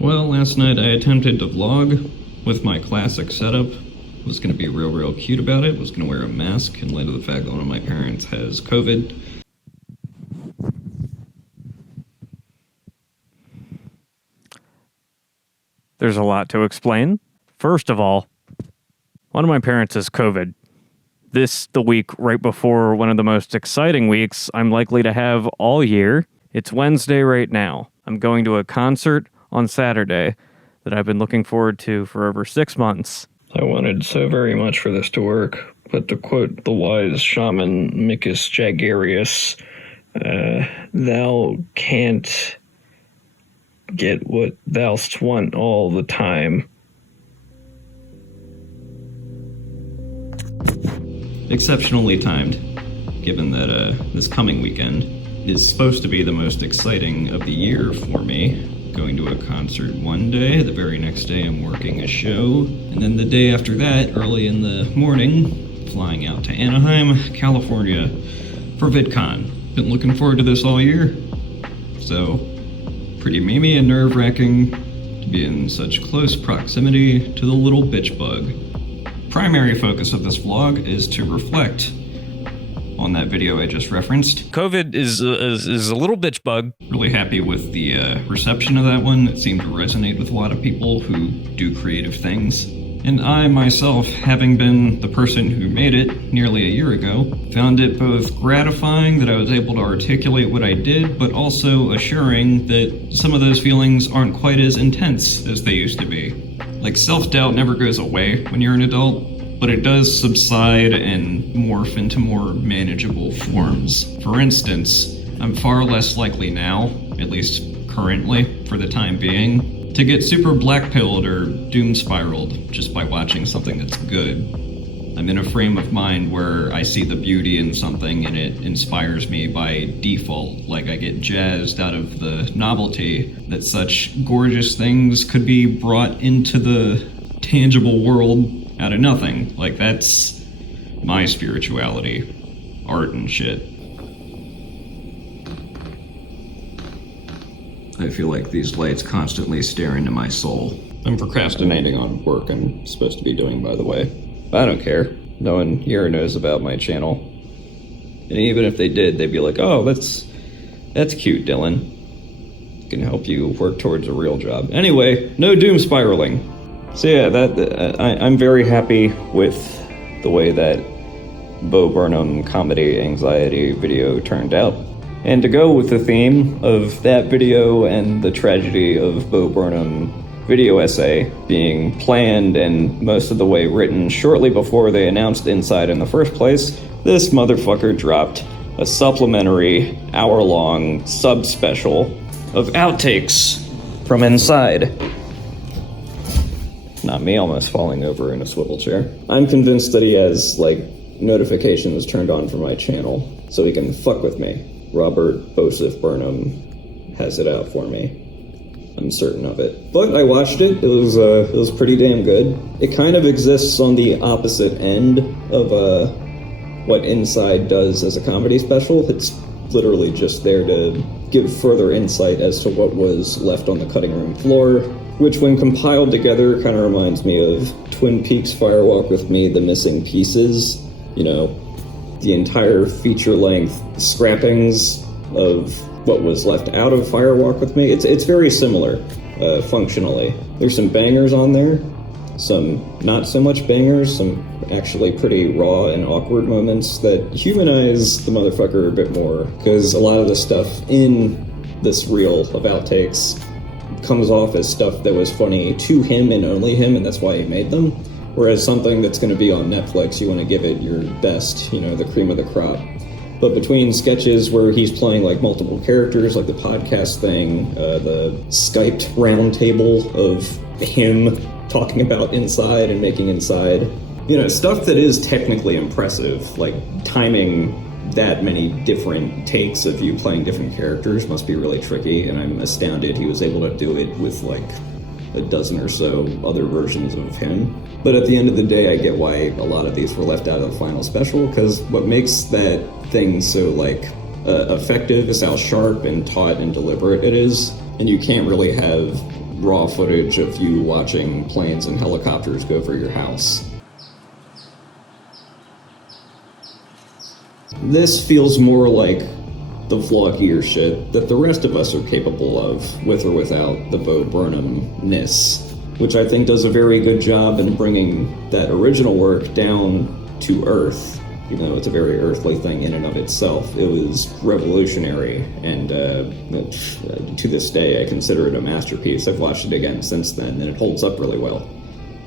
Well, last night I attempted to vlog with my classic setup. Was going to be real cute about it. Was going to wear a mask in light of the fact that one of my parents has COVID. There's a lot to explain. First of all, one of my parents has COVID. This the week right before one of the most exciting weeks I'm likely to have all year. It's Wednesday right now. I'm going to a concert on Saturday that I've been looking forward to for over 6 months. I wanted so very much for this to work, but to quote the wise shaman Micus Jagarius, thou can't get what thou'st want all the time. Exceptionally timed, given that this coming weekend is supposed to be the most exciting of the year for me. Going to a concert one day, the very next day I'm working a show, and then the day after that, early in the morning, flying out to Anaheim, California for VidCon. Been looking forward to this all year, so pretty memey and nerve-wracking to be in such close proximity to the little bitch bug. Primary focus of this vlog is to reflect on that video I just referenced. COVID is a little bitch bug. Really happy with the reception of that one. It seemed to resonate with a lot of people who do creative things. And I myself, having been the person who made it nearly a year ago, found it both gratifying that I was able to articulate what I did, but also assuring that some of those feelings aren't quite as intense as they used to be. Like, self-doubt never goes away when you're an adult, but it does subside and morph into more manageable forms. For instance, I'm far less likely now, at least currently, for the time being, to get super black-pilled or doom-spiraled just by watching something that's good. I'm in a frame of mind where I see the beauty in something and it inspires me by default, like I get jazzed out of the novelty that such gorgeous things could be brought into the tangible world out of nothing. Like, that's my spirituality. Art and shit. I feel like these lights constantly stare into my soul. I'm procrastinating on work I'm supposed to be doing, by the way. I don't care. No one here knows about my channel. And even if they did, they'd be like, oh, that's cute, Dylan. Can help you work towards a real job. Anyway, no doom spiraling. So yeah, I'm very happy with the way that Bo Burnham comedy anxiety video turned out. And to go with the theme of that video and the tragedy of Bo Burnham video essay being planned and most of the way written shortly before they announced Inside in the first place, this motherfucker dropped a supplementary hour-long sub-special of outtakes from Inside. Not me almost falling over in a swivel chair. I'm convinced that he has, notifications turned on for my channel, so he can fuck with me. Robert Bosif Burnham has it out for me. I'm certain of it. But I watched it. It was pretty damn good. It kind of exists on the opposite end of what Inside does as a comedy special. It's literally just there to give further insight as to what was left on the cutting room floor, which when compiled together kind of reminds me of Twin Peaks Firewalk with Me, The Missing Pieces. You know, the entire feature-length scrappings of what was left out of Firewalk with Me. It's very similar, functionally. There's some bangers on there, some not so much bangers, some actually pretty raw and awkward moments that humanize the motherfucker a bit more, because a lot of the stuff in this reel of outtakes comes off as stuff that was funny to him and only him, and that's why he made them. Whereas something that's going to be on Netflix, you want to give it your best, the cream of the crop. But between sketches where he's playing multiple characters, like the podcast thing, the Skyped roundtable of him talking about Inside and making Inside, stuff that is technically impressive, like timing that many different takes of you playing different characters must be really tricky, and I'm astounded he was able to do it with a dozen or so other versions of him. But at the end of the day, I get why a lot of these were left out of the final special, because what makes that thing so effective is how sharp and taut and deliberate it is, and you can't really have raw footage of you watching planes and helicopters go over your house. This feels more like the vloggier shit that the rest of us are capable of, with or without the Bo Burnham-ness, which I think does a very good job in bringing that original work down to earth. Even though it's a very earthly thing in and of itself, it was revolutionary, and to this day I consider it a masterpiece. I've watched it again since then, and it holds up really well.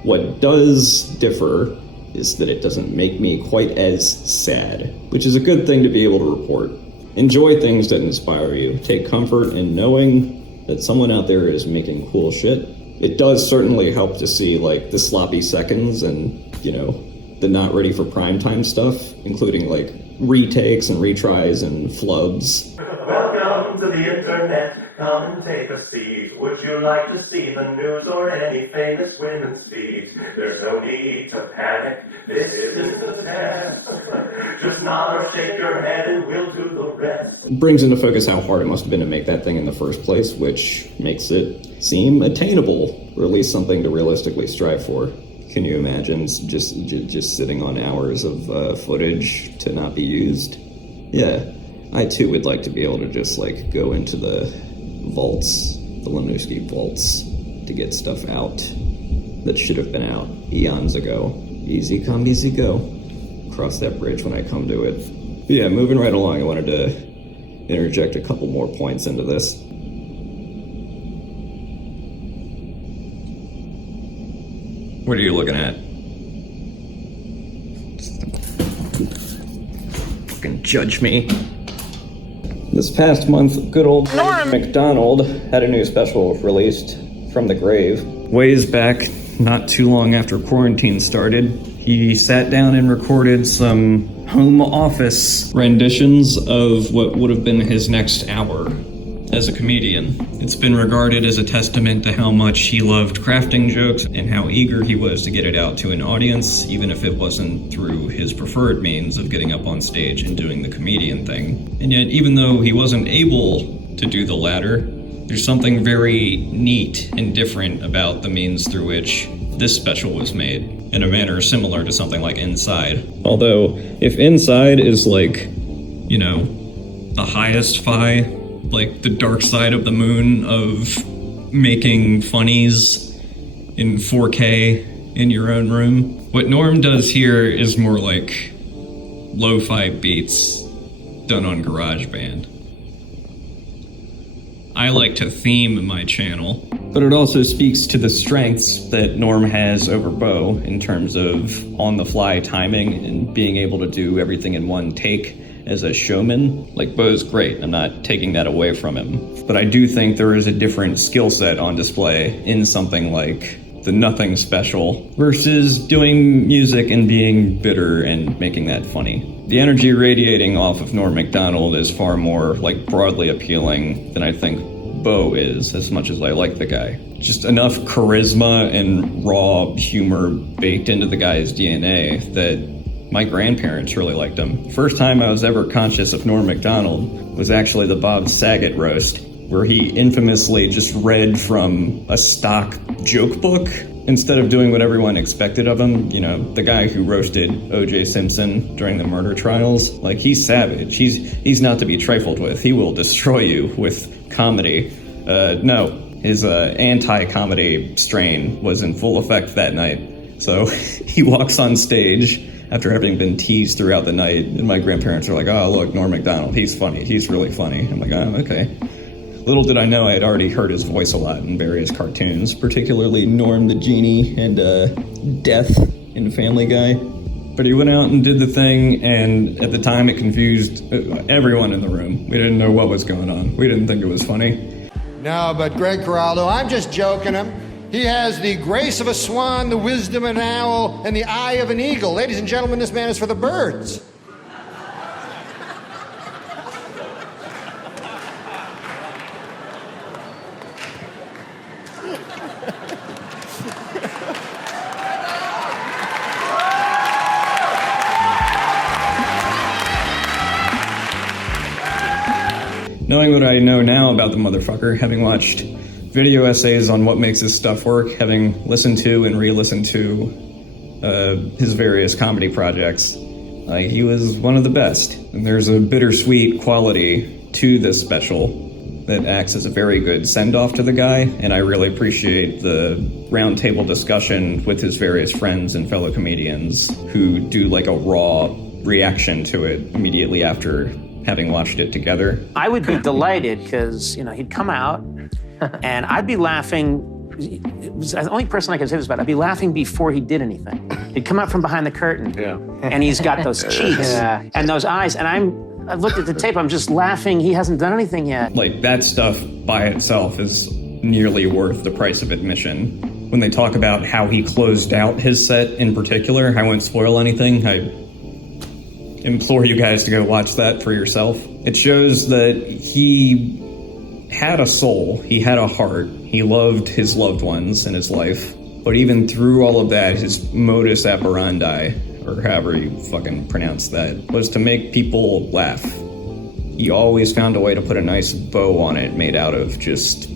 What does differ is that it doesn't make me quite as sad, which is a good thing to be able to report. Enjoy things that inspire you. Take comfort in knowing that someone out there is making cool shit. It does certainly help to see, like, the sloppy seconds and, you know, the not ready for primetime stuff, including, like, retakes and retries and flubs. Welcome to the internet. Come and take a seat. Would you like to see the news or any famous women's feet? There's no need to panic. This isn't the test. Just nod or shake your head and we'll do the rest. Brings into focus how hard it must have been to make that thing in the first place, which makes it seem attainable, or at least something to realistically strive for. Can you imagine just sitting on hours of footage to not be used? Yeah, I too would like to be able to just, like, go into the vaults, the Lanooski vaults, to get stuff out that should have been out eons ago. Easy come, easy go. Cross that bridge when I come to it. But yeah, moving right along, I wanted to interject a couple more points into this. What are you looking at? Fucking judge me. This past month, good old Norm MacDonald had a new special released, From the Grave. Ways back, not too long after quarantine started, he sat down and recorded some home office renditions of what would have been his next hour as a comedian. It's been regarded as a testament to how much he loved crafting jokes and how eager he was to get it out to an audience, even if it wasn't through his preferred means of getting up on stage and doing the comedian thing. And yet, even though he wasn't able to do the latter, there's something very neat and different about the means through which this special was made, in a manner similar to something like Inside. Although, if Inside is like, you know, the highest fi, like the dark side of the moon of making funnies in 4K in your own room, what Norm does here is more like lo-fi beats done on GarageBand. I like to theme my channel, but it also speaks to the strengths that Norm has over Bo in terms of on-the-fly timing and being able to do everything in one take as a showman. Like, Bo's great, I'm not taking that away from him, but I do think there is a different skill set on display in something like the Nothing Special versus doing music and being bitter and making that funny. The energy radiating off of Norm MacDonald is far more, like, broadly appealing than I think Bo is, as much as I like the guy. Just enough charisma and raw humor baked into the guy's DNA that my grandparents really liked him. First time I was ever conscious of Norm MacDonald was actually the Bob Saget roast, where he infamously just read from a stock joke book instead of doing what everyone expected of him. You know, the guy who roasted O.J. Simpson during the murder trials, like, he's savage. He's not to be trifled with. He will destroy you with comedy. No, his anti-comedy strain was in full effect that night. So he walks on stage after having been teased throughout the night, and my grandparents are like, "Oh, look, Norm MacDonald, he's funny. He's really funny." I'm like, "Oh, okay." Little did I know I had already heard his voice a lot in various cartoons, particularly Norm the Genie and Death in Family Guy. But he went out and did the thing, and at the time it confused everyone in the room. We didn't know what was going on. We didn't think it was funny. No, but Greg Giraldo, I'm just joking him. He has the grace of a swan, the wisdom of an owl, and the eye of an eagle. Ladies and gentlemen, this man is for the birds. Knowing what I know now about the motherfucker, having watched video essays on what makes his stuff work, having listened to and re-listened to his various comedy projects. He was one of the best. And there's a bittersweet quality to this special that acts as a very good send-off to the guy, and I really appreciate the roundtable discussion with his various friends and fellow comedians who do like a raw reaction to it immediately after having watched it together. I would be delighted because, he'd come out and I'd be laughing. It was the only person I could say this about. I'd be laughing before he did anything. He'd come out from behind the curtain, and he's got those cheeks and those eyes, and I looked at the tape, I'm just laughing. He hasn't done anything yet. Like, that stuff by itself is nearly worth the price of admission. When they talk about how he closed out his set in particular, I won't spoil anything. I implore you guys to go watch that for yourself. It shows that he had a soul, he had a heart, he loved his loved ones in his life. But even through all of that, his modus operandi, or however you fucking pronounce that, was to make people laugh. He always found a way to put a nice bow on it made out of just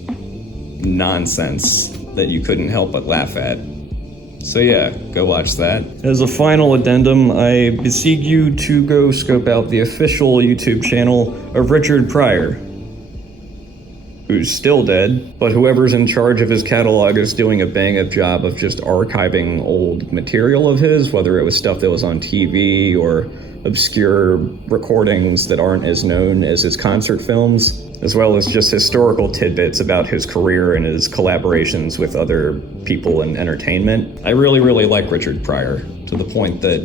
nonsense that you couldn't help but laugh at. So yeah, go watch that. As a final addendum, I beseech you to go scope out the official YouTube channel of Richard Pryor, who's still dead, but whoever's in charge of his catalog is doing a bang-up job of just archiving old material of his, whether it was stuff that was on TV or obscure recordings that aren't as known as his concert films, as well as just historical tidbits about his career and his collaborations with other people in entertainment. I really, really like Richard Pryor, to the point that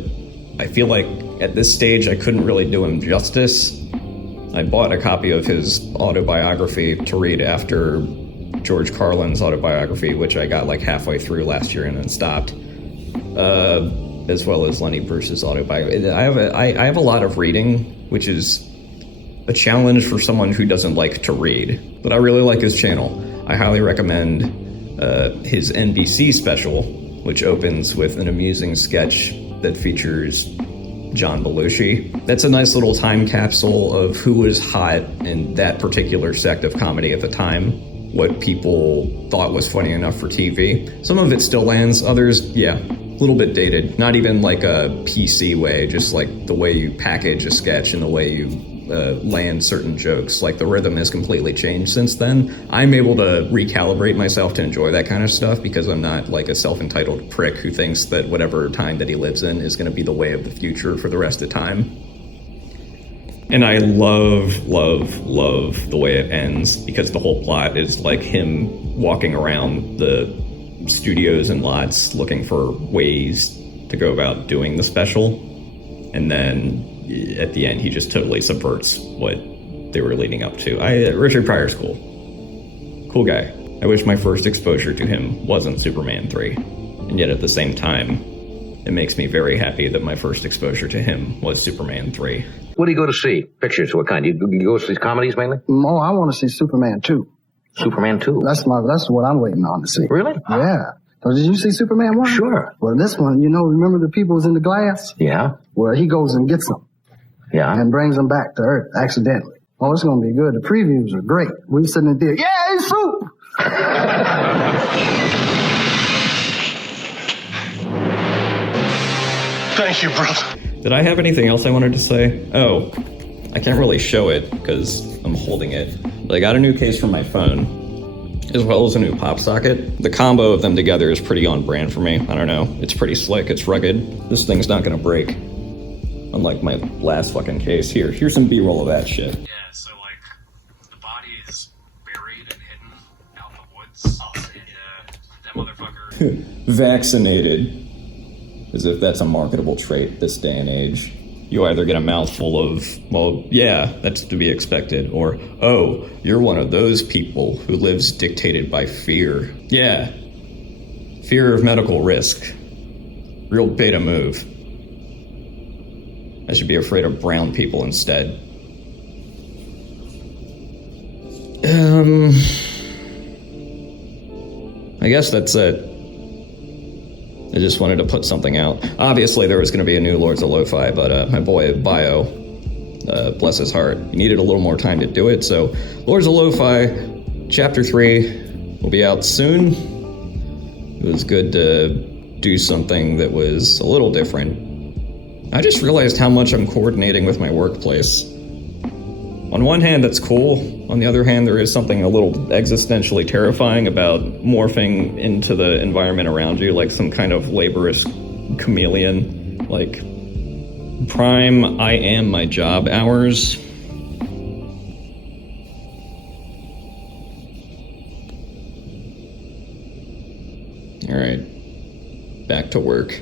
I feel like at this stage I couldn't really do him justice. I bought a copy of his autobiography to read after George Carlin's autobiography, which I got like halfway through last year and then stopped, as well as Lenny Bruce's autobiography. I have a lot of reading, which is a challenge for someone who doesn't like to read, but I really like his channel. I highly recommend his NBC special, which opens with an amusing sketch that features John Belushi. That's a nice little time capsule of who was hot in that particular sect of comedy at the time, what people thought was funny enough for TV. Some of it still lands, others, yeah, a little bit dated. Not even like a PC way, just like the way you package a sketch and the way you land certain jokes. Like the rhythm has completely changed since then. I'm able to recalibrate myself to enjoy that kind of stuff because I'm not like a self-entitled prick who thinks that whatever time that he lives in is going to be the way of the future for the rest of time. And I love, love, love the way it ends, because the whole plot is like him walking around the studios and lots looking for ways to go about doing the special. And then at the end, he just totally subverts what they were leading up to. Richard Pryor's cool. Cool guy. I wish my first exposure to him wasn't Superman 3. And yet at the same time, it makes me very happy that my first exposure to him was Superman 3. What do you go to see? Pictures, what kind? You go see comedies mainly? Oh, I want to see Superman 2. Superman 2? That's what I'm waiting on to see. Really? Yeah. So did you see Superman 1? Sure. Well, this one, remember the people was in the glass? Yeah. Well, he goes and gets them. Yeah. And brings them back to Earth accidentally. Oh, it's going to be good. The previews are great. We sitting in there, yeah, it's soup! Thank you, brother. Did I have anything else I wanted to say? Oh, I can't really show it because I'm holding it. But I got a new case for my phone, as well as a new pop socket. The combo of them together is pretty on brand for me. I don't know. It's pretty slick. It's rugged. This thing's not gonna break. Unlike my last fucking case. Here's some B-roll of that shit. Yeah, so like the body is buried and hidden out in the woods. That motherfucker. Vaccinated. As if that's a marketable trait this day and age. You either get a mouthful of, well, yeah, that's to be expected, or, oh, you're one of those people who lives dictated by fear. Yeah. Fear of medical risk. Real beta move. I should be afraid of brown people instead. I guess that's it. I just wanted to put something out. Obviously, there was going to be a new Lords of Lofi, but my boy Bio, bless his heart, he needed a little more time to do it. So, Lords of Lofi, Chapter 3, will be out soon. It was good to do something that was a little different. I just realized how much I'm coordinating with my workplace. On one hand, that's cool. On the other hand, there is something a little existentially terrifying about morphing into the environment around you like some kind of laborious chameleon. Like, prime, I am my job hours. All right, back to work.